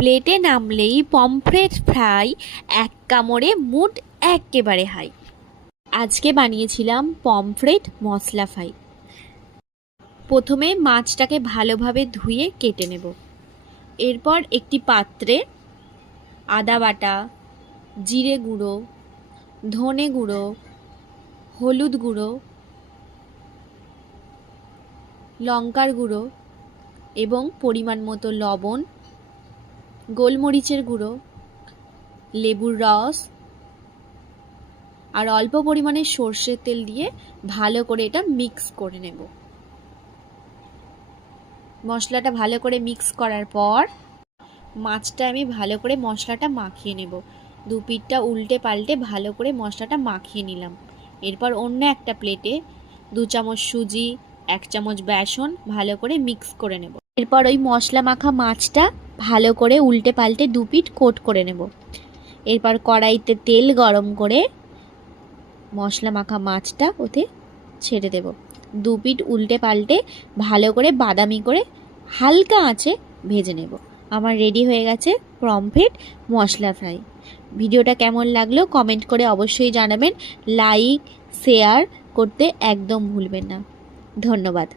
প্লেটে নামলেই pomfret fry, এক কামড়ে মুড একেবারে হাই। আজকে বানিয়েছিলাম পমফ্রেট মশলা ফ্রাই। প্রথমে মাছটাকে ভালোভাবে ধুয়ে কেটে নেব। এরপর একটি পাত্রে আদা বাটা, জিরে গুঁড়ো, ধনে গুঁড়ো, হলুদ গুঁড়ো, লঙ্কার গুঁড়ো এবং পরিমাণ মতো লবণ, গোলমরিচের গুঁড়ো, লেবুর রস আর অল্প পরিমাণে সর্ষের তেল দিয়ে ভালো করে এটা মিক্স করে নেব। মশলাটা ভালো করে মিক্স করার পর মাছটা আমি ভালো করে মশলাটা মাখিয়ে নেব। দু পিঠটা উল্টে পাল্টে ভালো করে মশলাটা মাখিয়ে নিলাম। এরপর অন্য একটা প্লেটে 2 চামচ সুজি, 1 চামচ বেসন ভালো করে মিক্স করে নেব। এরপর ওই মশলা মাখা মাছটা ভালো করে উল্টে পাল্টে 2 পিঠ কোট করে নেব। এরপর কড়াইতে তেল গরম করে মশলা মাখা মাছটা ওতে ছেড়ে দেব। 2 পিঠ উল্টে পাল্টে ভালো করে বাদামি করে হালকা আঁচে ভেজে নেব। আমার রেডি হয়ে গেছে পমফ্রেট মশলা ফ্রাই। ভিডিওটা কেমন লাগলো কমেন্ট করে অবশ্যই জানাবেন। লাইক শেয়ার করতে একদম ভুলবেন না। ধন্যবাদ।